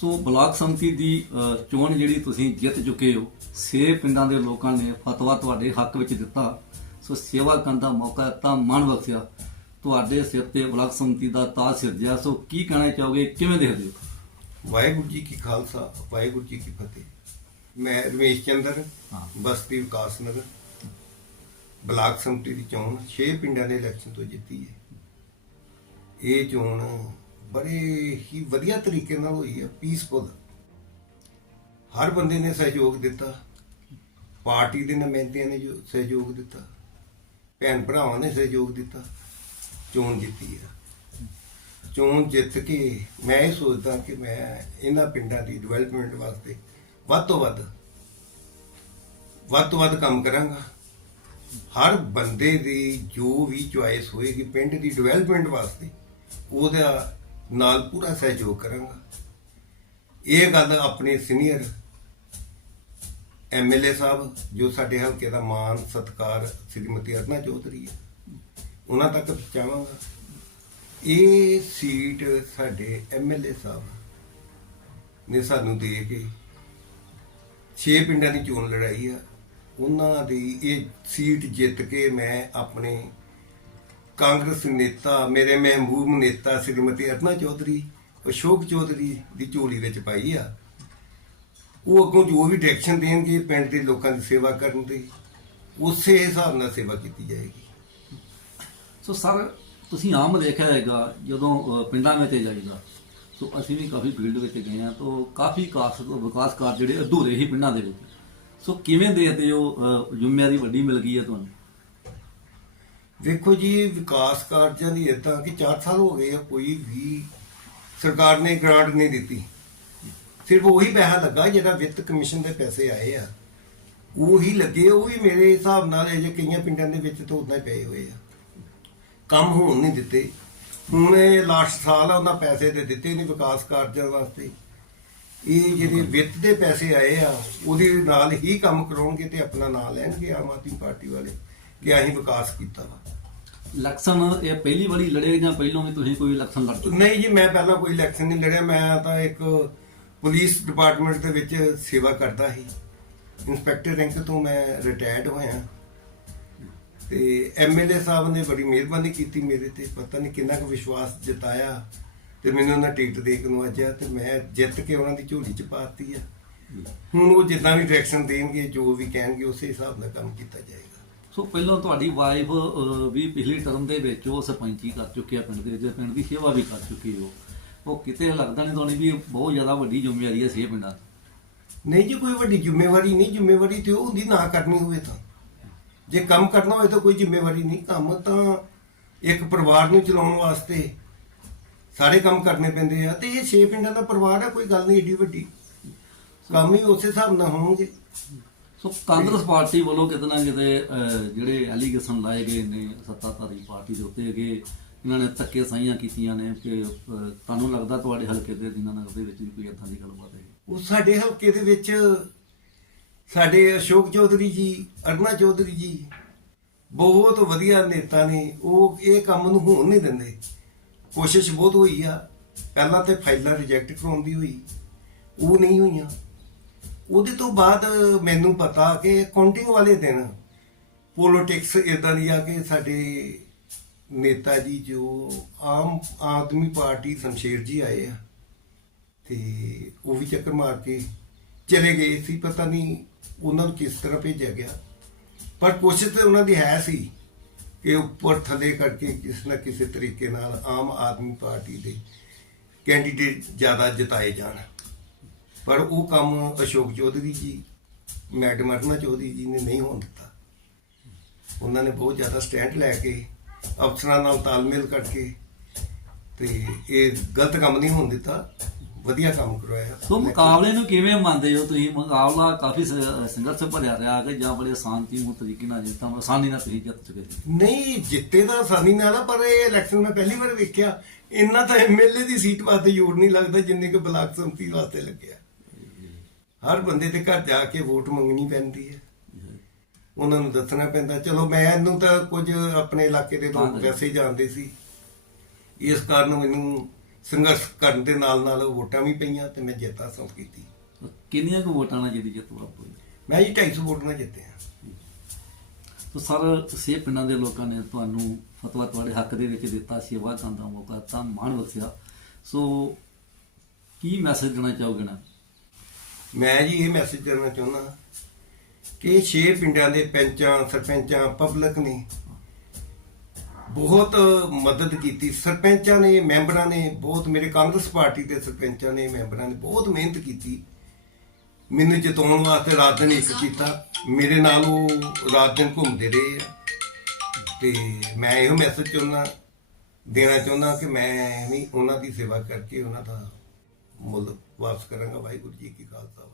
ਸੋ block ਸੰਮਤੀ ਦੀ ਚੋਣ ਜਿਹੜੀ ਤੁਸੀਂ ਜਿੱਤ ਚੁੱਕੇ ਹੋ ਛੇ ਪਿੰਡਾਂ ਦੇ ਲੋਕਾਂ ਨੇ ਫਤਵਾ ਤੁਹਾਡੇ ਹੱਕ ਵਿੱਚ ਦਿੱਤਾ। ਸੋ ਸੇਵਾ ਕਰਨ ਦਾ ਮੌਕਾ ਤਾਂ ਮਨ ਬਖਸ਼ਿਆ। ਤੁਹਾਡੇ ਸਿਰ ਤੇ ਬਲਾਕ ਸੰਮਤੀ ਦਾ ਤਾਜ ਸਿਰਜਿਆ। ਸੋ ਕੀ ਕਹਿਣਾ ਚਾਹੋਗੇ? ਕਿਵੇਂ ਦੇਖਦੇ ਹੋ? ਵਾਹਿਗੁਰੂ ਜੀ ਕੀ ਖਾਲਸਾ ਵਾਹਿਗੁਰੂ ਜੀ ਕੀ ਫਤਿਹ। ਮੈਂ ਰਮੇਸ਼ ਚੰਦਰ। ਬਸਤੀ ਵਿਕਾਸ ਨਗਰ। ਬਲਾਕ ਸੰਮਤੀ ਦੀ ਚੋਣ 6 ਪਿੰਡਾਂ ਦੇ ਇਲੈਕਸ਼ਨ ਤੋਂ ਜਿੱਤੀ ਹੈ। ਇਹ ਚੋਣ ਬੜੇ ਹੀ ਵਧੀਆ ਤਰੀਕੇ ਨਾਲ ਹੋਈ ਹੈ ਪੀਸਫੁਲ ਹਰ ਬੰਦੇ ਨੇ ਸਹਿਯੋਗ ਦਿੱਤਾ। ਪਾਰਟੀ ਦੇ ਨੁਮਾਇੰਦਿਆਂ ਨੇ ਜੋ ਸਹਿਯੋਗ ਦਿੱਤਾ। ਭੈਣ ਭਰਾਵਾਂ ਨੇ ਸਹਿਯੋਗ ਦਿੱਤਾ। ਚੋਣ ਜਿੱਤੀ ਹੈ। ਚੋਣ ਜਿੱਤ ਕੇ ਮੈਂ ਇਹ ਸੋਚਦਾ ਕਿ ਮੈਂ ਇਹਨਾਂ ਪਿੰਡਾਂ ਦੀ ਡਿਵੈਲਪਮੈਂਟ ਵਾਸਤੇ ਵੱਧ ਤੋਂ ਵੱਧ ਵੱਧ ਤੋਂ ਵੱਧ ਕੰਮ ਕਰਾਂਗਾ। ਹਰ ਬੰਦੇ ਦੀ ਜੋ ਵੀ ਚੁਆਇਸ ਹੋਏਗੀ ਪਿੰਡ ਦੀ ਡਿਵੈਲਪਮੈਂਟ ਵਾਸਤੇ, ਉਹਦਾ ਨਾਲ ਪੂਰਾ ਸਹਿਯੋਗ ਕਰਾਂਗਾ। ਇਹ ਗੱਲ ਆਪਣੇ ਸੀਨੀਅਰ ਐਮਐਲਏ ਸਾਹਿਬ, ਜੋ ਸਾਡੇ ਹਲਕੇ ਦਾ ਮਾਨ ਸਤਕਾਰ ਸ੍ਰੀਮਤੀ ਅਰਨਾ ਚੌਧਰੀ ਹੈ, ਉਹਨਾਂ ਤੱਕ ਪਹੁੰਚਾਵਾਂਗਾ। ਇਹ ਸੀਟ ਸਾਡੇ ਐਮਐਲਏ ਸਾਹਿਬ ਨੇ ਸਾਨੂੰ ਦੇ ਕੇ ਛੇ ਪਿੰਡਾਂ ਦੀ ਚੋਣ ਲੜਾਈ ਆ। ਉਹਨਾਂ ਦੀ ਇਹ ਸੀਟ ਜਿੱਤ ਕੇ ਮੈਂ ਆਪਣੇ ਕਾਂਗਰਸ ਨੇਤਾ, ਮੇਰੇ ਮਹਿਬੂਬ ਨੇਤਾ ਸ੍ਰੀਮਤੀ ਅਰਨਾ ਚੌਧਰੀ, ਅਸ਼ੋਕ ਚੌਧਰੀ ਦੀ ਝੋਲੀ ਵਿੱਚ ਪਾਈ ਆ। ਉਹ ਅੱਗੋਂ ਜੋ ਵੀ ਡਾਇਰੈਕਸ਼ਨ ਦੇਣਗੇ ਪਿੰਡ ਦੇ ਲੋਕਾਂ ਦੀ ਸੇਵਾ ਕਰਨ ਦੀ, ਉਸੇ ਹਿਸਾਬ ਨਾਲ ਸੇਵਾ ਕੀਤੀ ਜਾਏਗੀ। ਸੋ ਸਰ ਤੁਸੀਂ ਆਮ ਦੇਖਿਆ ਹੈਗਾ, ਜਦੋਂ ਪਿੰਡਾਂ ਵਿੱਚ ਜਾਈਦਾ ਸੋ ਅਸੀਂ ਵੀ ਕਾਫੀ ਫੀਲਡ ਵਿੱਚ ਗਏ ਆ ਤਾਂ ਕਾਫੀ ਕਾਸ, ਵਿਕਾਸ ਕਾਰਜ ਜਿਹੜੇ ਅਧੂਰੇ ਹੀ ਪਿੰਡਾਂ ਦੇ ਵਿੱਚ। ਸੋ ਕਿਵੇਂ ਦੇਖਦੇ ਹੋ ਜ਼ਿੰਮੇਵਾਰੀ ਵੱਡੀ ਮਿਲ ਗਈ ਹੈ ਤੁਹਾਨੂੰ? ਵੇਖੋ ਜੀ, ਵਿਕਾਸ ਕਾਰਜਾਂ ਦੀ ਇਦਾਂ ਕਿ 4 ਸਾਲ ਹੋ ਗਏ ਆ, ਕੋਈ ਵੀ ਸਰਕਾਰ ਨੇ ਗ੍ਰਾਂਟ ਨਹੀਂ ਦਿੱਤੀ। ਸਿਰਫ ਉਹੀ ਪੈਸਾ ਲੱਗਾ ਜਿਹੜਾ ਵਿੱਤ ਕਮਿਸ਼ਨ ਦੇ ਪੈਸੇ ਆਏ ਆ। ਉਹੀ ਲੱਗੇ, ਉਹ ਵੀ ਮੇਰੇ ਹਿਸਾਬ ਨਾਲ ਅਜੇ ਕਈਆਂ ਪਿੰਡਾਂ ਦੇ ਵਿੱਚ ਤਾਂ ਉਦਾਂ ਹੀ ਪਏ ਹੋਏ ਆ। ਕੰਮ ਹੋਣ ਨਹੀਂ ਦਿੱਤੇ। ਹੁਣ ਇਹ ਲਾਸਟ ਸਾਲ ਆ, ਉਹਨਾਂ ਪੈਸੇ ਦੇ ਦਿੱਤੇ ਨਹੀਂ ਵਿਕਾਸ ਕਾਰਜਾਂ ਵਾਸਤੇ। ਇਹ ਜਿਹੜੇ ਵਿੱਤ ਦੇ ਪੈਸੇ ਆਏ ਆ, ਉਹਦੇ ਨਾਲ ਹੀ ਕੰਮ ਕਰਾਉਣਗੇ ਤੇ ਆਪਣਾ ਨਾਂ ਲੈਣਗੇ ਆਮ ਆਦਮੀ ਪਾਰਟੀ ਵਾਲੇ। ਕਿ ਅਸੀਂ ਵਿਕਾਸ ਕੀਤਾ ਵਾ। ਇਲੈਕਸ਼ਨ ਇਹ ਪਹਿਲੀ ਵਾਰੀ ਲੜੇ ਜਾਂ ਪਹਿਲਾਂ ਵੀ ਤੁਸੀਂ ਕੋਈ ਇਲੈਕਸ਼ਨ ਲੜ ਚੁੱਕੇ ਨਹੀਂ ਜੀ ਮੈਂ ਪਹਿਲਾਂ ਕੋਈ ਇਲੈਕਸ਼ਨ ਨਹੀਂ ਲੜਿਆ। ਮੈਂ ਤਾਂ ਇੱਕ ਪੁਲਿਸ ਡਿਪਾਰਟਮੈਂਟ ਦੇ ਵਿੱਚ ਸੇਵਾ ਕਰਦਾ ਸੀ। ਇੰਸਪੈਕਟਰ ਰੈਂਕ ਤੋਂ ਮੈਂ ਰਿਟਾਇਰਡ ਹੋਇਆ। ਤੇ ਐਮਐਲਏ ਸਾਹਿਬ ਨੇ ਬੜੀ ਮਿਹਰਬਾਨੀ ਕੀਤੀ ਮੇਰੇ ਤੇ। ਪਤਾ ਨਹੀਂ ਕਿੰਨਾ ਕੁ ਵਿਸ਼ਵਾਸ ਜਤਾਇਆ। ਤੇ ਮੈਨੂੰ ਉਹਨਾਂ ਟਿਕਟ ਦੇ ਕੇ ਨਵਾਜਿਆ ਤੇ ਮੈਂ ਜਿੱਤ ਕੇ ਉਹਨਾਂ ਦੀ ਝੋਲੀ ਚ ਪਾਤੀ ਆ। ਹੁਣ ਉਹ ਜਿੱਦਾਂ ਵੀ ਡਾਇਰੈਕਸ਼ਨ ਦੇਣਗੇ ਜੋ ਵੀ ਕਹਿਣਗੇ ਉਸੇ ਹਿਸਾਬ ਨਾਲ ਕੰਮ ਕੀਤਾ ਜਾਏਗਾ। ਸੋ ਪਹਿਲਾਂ ਤੁਹਾਡੀ ਵਾਈਫ ਵੀ ਪਿਛਲੇ ਟਰਮ ਦੇ ਵਿੱਚ ਉਹ ਸਰਪੰਚੀ ਕਰ ਚੁੱਕੀ ਆ ਪਿੰਡ ਦੇ ਵਿੱਚ, ਪਿੰਡ ਦੀ ਸੇਵਾ ਵੀ ਕਰ ਚੁੱਕੀ ਹੋ ਉਹ। ਕਿਤੇ ਲੱਗਦਾ ਨਹੀਂ ਤੁਹਾਨੂੰ ਵੀ ਇਹ ਬਹੁਤ ਜ਼ਿਆਦਾ ਵੱਡੀ ਜ਼ਿੰਮੇਵਾਰੀ ਹੈ ਸੇ ਪਿੰਡਾਂ ਦੀ। ਨਹੀਂ ਜੀ, ਕੋਈ ਵੱਡੀ ਜ਼ਿੰਮੇਵਾਰੀ ਨਹੀਂ, ਜ਼ਿੰਮੇਵਾਰੀ ਤੇ ਉਹ ਹੁੰਦੀ ਨਾ ਕਰਨੀ ਹੋਵੇ ਤਾਂ। ਜੇ ਕੰਮ ਕਰਨਾ ਹੋਵੇ ਤਾਂ ਕੋਈ ਜ਼ਿੰਮੇਵਾਰੀ ਨਹੀਂ, ਕੰਮ ਤਾਂ ਇੱਕ ਪਰਿਵਾਰ ਨੂੰ ਚਲਾਉਣ ਵਾਸਤੇ ਸਾਰੇ ਕੰਮ ਕਰਨੇ ਪੈਂਦੇ ਆ, ਤੇ ਇਹ ਛੇ ਪਿੰਡਾਂ ਦਾ ਪਰਿਵਾਰ ਆ, ਕੋਈ ਗੱਲ ਨਹੀਂ, ਏਡੀ ਵੱਡੀ। ਕੰਮ ਹੀ ਉਸੇ ਹਿਸਾਬ ਨਾਲ ਹੋਣਗੇ। ਸੋ ਕਾਂਗਰਸ ਪਾਰਟੀ ਵੱਲੋਂ ਕਿਤੇ ਨਾ ਕਿਤੇ ਜਿਹੜੇ ਐਲੀਗੇਸ਼ਨ ਲਾਏ ਗਏ ਨੇ, ਸੱਤਾਧਾਰੀ ਪਾਰਟੀ ਦੇ ਉੱਤੇ ਕਿ ਇਹਨਾਂ ਨੇ ਧੱਕੇ ਸਾਈਆਂ ਕੀਤੀਆਂ ਨੇ ਕਿ ਤੁਹਾਨੂੰ ਲੱਗਦਾ ਤੁਹਾਡੇ ਹਲਕੇ ਦੇ ਦਿਨਾਨਗਰ ਦੇ ਵਿੱਚ ਵੀ ਕੋਈ ਏਦਾਂ ਦੀ ਗੱਲਬਾਤ ਹੈ? ਉਹ ਸਾਡੇ ਹਲਕੇ ਦੇ ਵਿੱਚ ਸਾਡੇ ਅਸ਼ੋਕ ਚੌਧਰੀ ਜੀ ਅਰਨਾ ਚੌਧਰੀ ਜੀ, ਬਹੁਤ ਵਧੀਆ ਨੇਤਾ ਨੇ। ਉਹ ਇਹ ਕੰਮ ਨੂੰ ਹੋਣ ਨਹੀਂ ਦਿੰਦੇ। ਕੋਸ਼ਿਸ਼ ਬਹੁਤ ਹੋਈ ਆ। ਪਹਿਲਾਂ ਤੇ ਫਾਈਲਾਂ ਰਿਜੈਕਟ ਕਰਾਉਣ ਦੀ ਹੋਈ। ਉਹ ਨਹੀਂ ਹੋਈਆਂ। ਉਹਦੇ ਤੋਂ ਬਾਅਦ ਮੈਨੂੰ ਪਤਾ ਕਿ ਅਕਾਊਂਟਿੰਗ ਵਾਲੇ ਦਿਨ ਪੋਲਿਟਿਕਸ ਇਦਾਂ ਦੀ ਆ ਕਿ ਸਾਡੇ ਨੇਤਾ ਜੀ, ਜੋ ਆਮ ਆਦਮੀ ਪਾਰਟੀ ਸ਼ਮਸ਼ੇਰ ਜੀ ਆਏ ਆ, ਤੇ ਉਹ ਵੀ ਚੱਕਰ ਮਾਰ ਕੇ ਚਲੇ ਗਏ ਸੀ। ਪਤਾ ਨਹੀਂ ਉਹਨਾਂ ਨੂੰ ਕਿਸ ਤਰ੍ਹਾਂ ਭੇਜਿਆ ਗਿਆ। ਪਰ ਕੋਸ਼ਿਸ਼ ਤੇ ਉਹਨਾਂ ਦੀ ਹੈ ਸੀ ਕਿ ਉੱਪਰ ਥੱਲੇ ਕਰਕੇ ਕਿਸ ਨਾ ਕਿਸੇ ਤਰੀਕੇ ਨਾਲ ਆਮ ਆਦਮੀ ਪਾਰਟੀ ਦੇ ਕੈਂਡੀਡੇਟ ਜ਼ਿਆਦਾ ਜਿਤਾਏ ਜਾਣ। ਪਰ ਉਹ ਕੰਮ ਅਸ਼ੋਕ ਚੌਧਰੀ ਜੀ ਮੈਡਮ ਅਰਨਾ ਚੌਧਰੀ ਜੀ ਨੇ ਨਹੀਂ ਹੋਣ ਦਿੱਤਾ। ਉਹਨਾਂ ਨੇ ਬਹੁਤ ਜ਼ਿਆਦਾ ਸਟੈਂਡ ਲੈ ਕੇ ਅਫਸਰਾਂ ਨਾਲ ਤਾਲਮੇਲ ਕਰਕੇ ਤੇ ਇਹ ਗਲਤ ਕੰਮ ਨਹੀਂ ਹੋਣ ਦਿੱਤਾ ਵਧੀਆ ਕੰਮ ਕਰਵਾਇਆ। ਸੋ ਮੁਕਾਬਲੇ ਨੂੰ ਕਿਵੇਂ ਮੰਨਦੇ ਹੋ ਤੁਸੀਂ? ਮੁਕਾਬਲਾ ਕਾਫੀ ਸੰਘਰਸ਼ ਭਰਿਆ ਰਿਹਾ ਕਿ ਜਾਂ ਬੜੇ ਸ਼ਾਂਤੀਮੂਲ ਤਰੀਕੇ ਨਾਲ ਜਿੱਤਾਂ ਆਸਾਨੀ ਨਾਲ ਤੁਸੀਂ ਜਿੱਤ ਚੁੱਕੇ ਨਹੀਂ ਜਿੱਤੇ ਤਾਂ ਆਸਾਨੀ ਨਾਲ ਪਰ ਇਹ ਇਲੈਕਸ਼ਨ ਮੈਂ ਪਹਿਲੀ ਵਾਰ ਵੇਖਿਆ। ਇੰਨਾ ਤਾਂ ਐਮਐਲਏ ਦੀ ਸੀਟ ਵਾਸਤੇ ਜੋੜ ਨਹੀਂ ਲੱਗਦਾ ਜਿੰਨੇ ਕਿ ਬਲਾਕ ਸੰਮਤੀ ਵਾਸਤੇ ਲੱਗਿਆ। ਹਰ ਬੰਦੇ ਦੇ ਘਰ ਜਾ ਕੇ ਵੋਟ ਮੰਗਣੀ ਪੈਂਦੀ ਹੈ। ਉਹਨਾਂ ਨੂੰ ਦੱਸਣਾ ਪੈਂਦਾ ਚਲੋ ਮੈਂ ਇਹਨੂੰ ਤਾਂ ਕੁਝ ਆਪਣੇ ਇਲਾਕੇ ਦੇ ਲੋਕ ਵੈਸੇ ਹੀ ਜਾਣਦੇ ਸੀ। ਇਸ ਕਾਰਨ ਮੈਨੂੰ ਸੰਘਰਸ਼ ਕਰਨ ਦੇ ਨਾਲ ਨਾਲ ਵੋਟਾਂ ਵੀ ਪਈਆਂ ਤੇ ਮੈਂ ਜਿੱਤ ਹਾਸਲ ਕੀਤੀ। ਕਿੰਨੀਆਂ ਕੁ ਵੋਟਾਂ ਨਾਲ ਜਿਹੜੀ ਜਿੱਤ ਪ੍ਰਾਪਤ ਹੋਈ? ਮੈਂ ਜੀ 250 ਵੋਟ ਨਾਲ ਜਿੱਤਿਆ। ਸੋ ਸਰ ਸੇ ਪਿੰਡਾਂ ਦੇ ਲੋਕਾਂ ਨੇ ਤੁਹਾਨੂੰ ਫਤਵਾ ਤੁਹਾਡੇ ਹੱਕ ਦੇ ਵਿੱਚ ਦਿੱਤਾ ਸੇਵਾ ਕਰਨ ਦਾ ਮੌਕਾ ਤਾਂ ਮਾਣ ਬਖਸ਼ਿਆ। ਸੋ ਕੀ ਮੈਸੇਜ ਦੇਣਾ ਚਾਹੋਗੇ ਨਾ? ਮੈਂ ਜੀ ਇਹ ਮੈਸੇਜ ਦੇਣਾ ਚਾਹੁੰਦਾ ਕਿ ਛੇ ਪਿੰਡਾਂ ਦੇ ਪੰਚਾਂ, ਸਰਪੰਚਾਂ ਪਬਲਿਕ ਨੇ ਬਹੁਤ ਮਦਦ ਕੀਤੀ। ਸਰਪੰਚਾਂ ਨੇ, ਮੈਂਬਰਾਂ ਨੇ, ਬਹੁਤ ਮੇਰੇ ਕਾਂਗਰਸ ਪਾਰਟੀ ਦੇ ਸਰਪੰਚਾਂ ਨੇ, ਮੈਂਬਰਾਂ ਨੇ ਬਹੁਤ ਮਿਹਨਤ ਕੀਤੀ। ਮੈਨੂੰ ਜਿਤਾਉਣ ਵਾਸਤੇ ਰਾਤ ਦਿਨ ਇੱਕ ਕੀਤਾ। ਮੇਰੇ ਨਾਲ ਉਹ ਰਾਤ ਦਿਨ ਘੁੰਮਦੇ ਰਹੇ ਆ। ਤੇ ਮੈਂ ਇਹੋ ਮੈਸੇਜ ਚਾਹੁੰਦਾ, ਦੇਣਾ ਚਾਹੁੰਦਾ ਕਿ ਮੈਂ ਵੀ ਉਹਨਾਂ ਦੀ ਸੇਵਾ ਕਰਕੇ ਉਹਨਾਂ ਦਾ ਮੁੱਲ ਵਾਪਸ ਕਰਾਂਗਾ ਵਾਹਿਗੁਰੂ ਜੀ ਕੀ ਖਾਲਸਾ